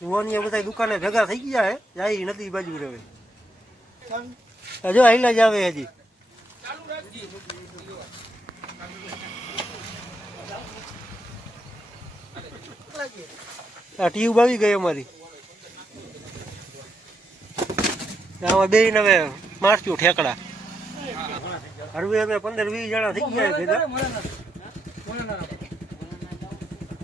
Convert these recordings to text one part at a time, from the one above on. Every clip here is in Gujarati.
જુવાની એ બધા દુકાને ભેગા થઈ ગયા હે? જાય નથી બાજુ રહે હજુ આઈલા જ આવે હજી. આ ટ્યુબ આવી ગઈ અમારી. આમાં બે હવે મારશું ઠેકડા. હરવે હવે પંદર વીસ જણા થઈ ગયા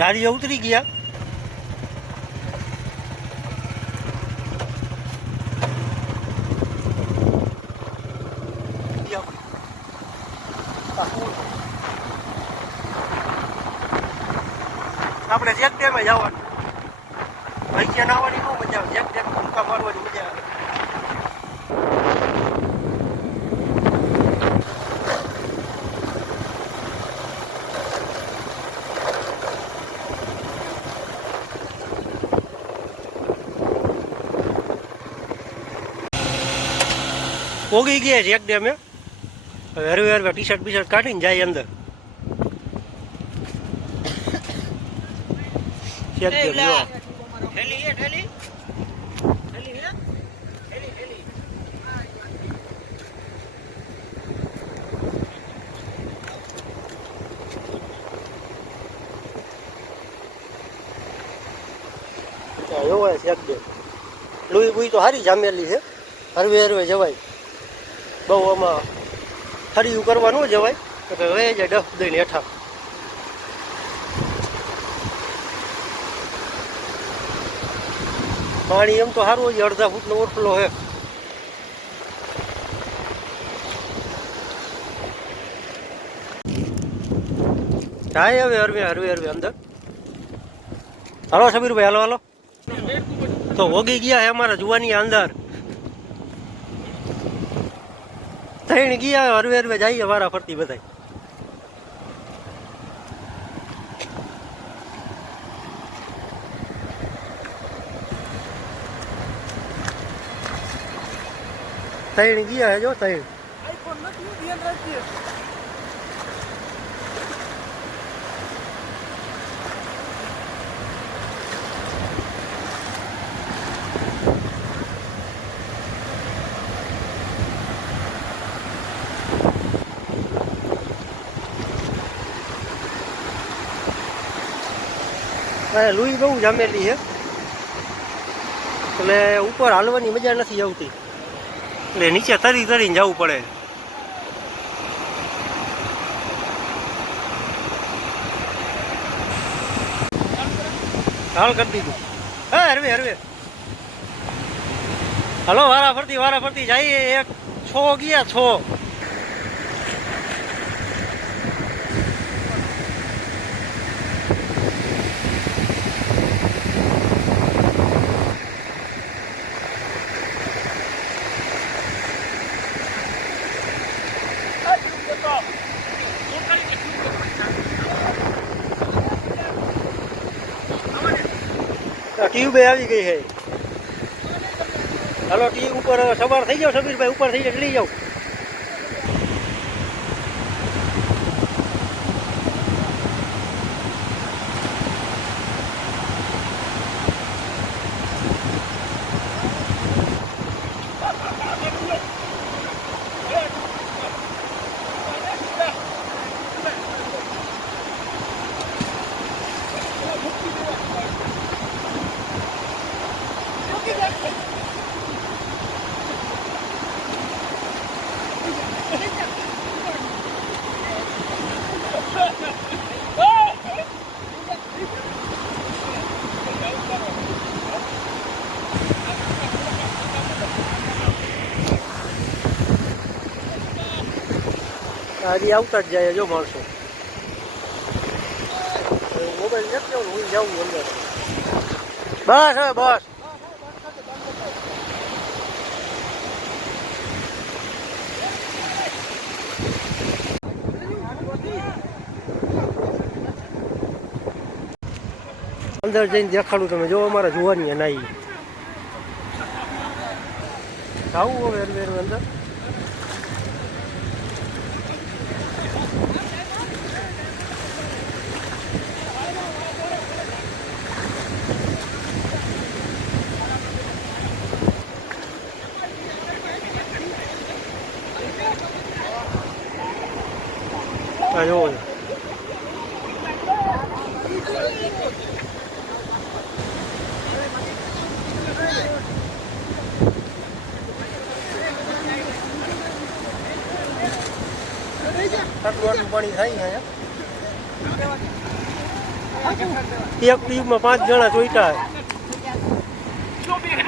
ગાડીઓ ઉતરી ગયા. આપણે જેક ડેમે જવાનું. પૈસા નાવાની બહુ મજા આવે. જેક ડેમ ટૂંકા મારવાની મજા આવે. પોગી ગયા છે એક ડેમે હવે હરવે હરવે ટી શર્ટ બી શર્ટ કાઢીને જાય અંદર. ચેક એવો ચેક ડેમ લુઈ બુઈ તો સારી જામેલી છે. હરવે હરવે જવાય. બહુ આમાં ફરી કરવા ન જવાય એટલે રહે જાય ડફ દઈને હેઠા. પાણી એમ તો સારું હોય, અડધા ફૂટનો ઓટલો હે. જાય હવે હરવે હરવે હરવે અંદર. હાલો સમીરભાઈ હાલો હાલો. તો વગી ગયા હે અમારા જુવાની અંદર. ત્રણ ગયા હરવે હરવે જઈએ વારા ફરતી બધાય. ત્રણ ગયા હે જો ત્રણ. અને લુઈ બહુ જામેલી છે. એટલે ઉપર હાલવાની મજા નથી આવતી. એટલે નીચે તરી તરીને જવું પડે. હાલ કરી દીધું. હા હરવે હરવે. હલો વારા ફરતી વારા ફરતી જઈએ એક. છો ગયા છો. ટ્યુબ આવી ગઈ છે. હાલો ટ્યુબ ઉપર સવાર થઈ જાવ સમીરભાઈ, ઉપર થઈ જાય લઈ જાઓ. આજે આવતા જ જાય જો માણસો. મોબાઈલ નથી આવું હું જાઉં અંદર. બસ, હવે બસ. અંદર જઈને દેખાડું તમે. જો અમારે જોવાની નાઈ. આવું હવે અંદર. આ જોવો પાણી થાય એક ટીમમાં પાંચ જણા જોઈતા.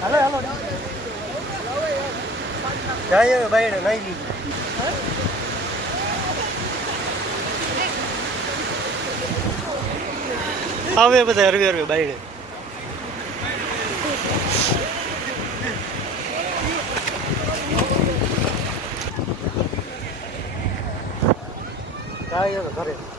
હાલો હાલો જાય બાયડે લીધું આવે બધા હરવે હરવે બાયડે. હવે ઘરે.